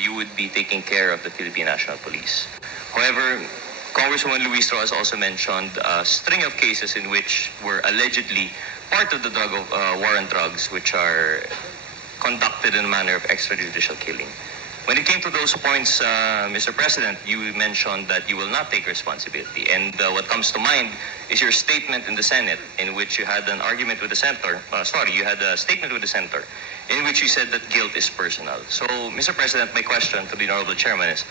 you would be taking care of the Philippine National Police. However, Congresswoman Luis Rojas also mentioned a string of cases in which were allegedly part of the war on drugs, which are conducted in a manner of extrajudicial killing. When it came to those points, Mr. President, you mentioned that you will not take responsibility. And what comes to mind is your statement in the Senate, in which you had an argument with the senator. You had a statement with the senator, in which you said that guilt is personal. So, Mr. President, my question to the Honorable Chairman is,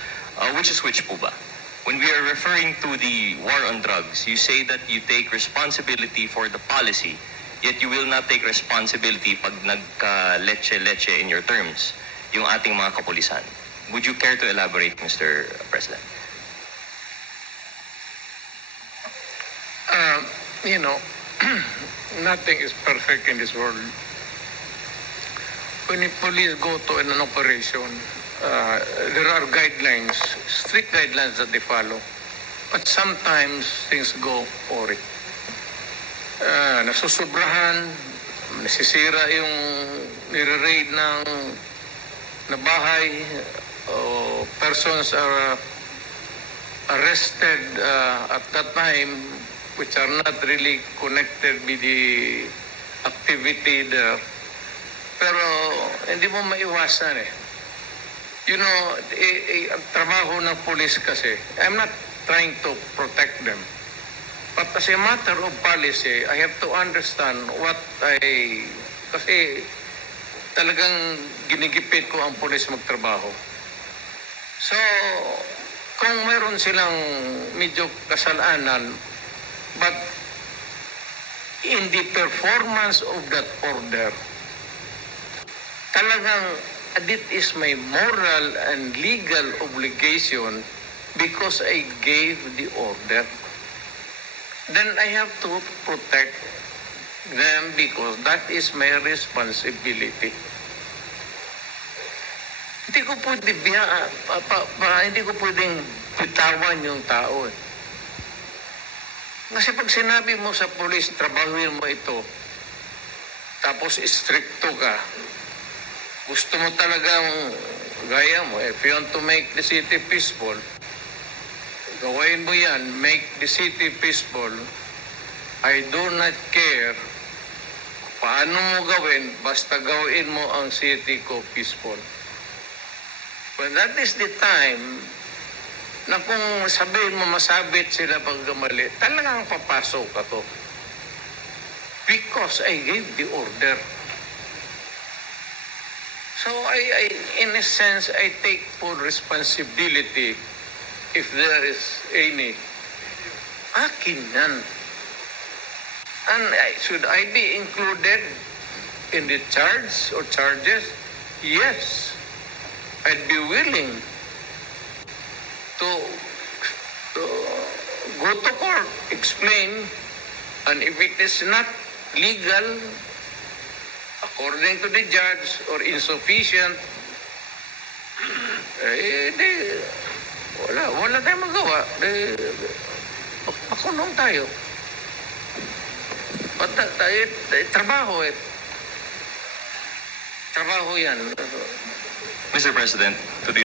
which is which po ba? When we are referring to the war on drugs, you say that you take responsibility for the policy, yet you will not take responsibility pag nagka-leche-leche in your terms, yung ating mga kapulisan. Would you care to elaborate, Mr. President? Nothing is perfect in this world. When the police go to an operation, there are guidelines, strict guidelines that they follow. But sometimes things go awry. Nasusobrahan, nasisira yung nire-raid ng na bahay, persons are arrested at that time which are not really connected with the activity there. Pero hindi mo maiwasan eh. You know, ang trabaho ng police kasi, I'm not trying to protect them. But as a matter of policy, I have to understand kasi talagang ginigipit ko ang pulis magtrabaho. So, kung mayroon silang medyo kasalanan, but in the performance of that order, talagang it is my moral and legal obligation because I gave the order. Then I have to protect them because that is my responsibility. Hindi ko pwedeng bitawan yung tao. Kasi pag sinabi mo sa police, trabahuin mo ito, tapos stricto ka, gusto mo talagang gaya mo, if you want to make the city peaceful, gawain mo yan, make the city peaceful. I do not care paano mo gawin, basta gawin mo ang city ko peaceful. When that is the time na kung sabihin mo masabit sila pag gamali, talagang papasok ako. Because I gave the order. So in a sense, I take full responsibility if there is any. Akin yan. And should I be included in the charge or charges? Yes. I'd be willing to go to court, explain, and if it is not legal, according to the judge, or insufficient, wala tayong magawa. Makulong tayo. Trabaho eh. Trabaho yan. Mr. President, to the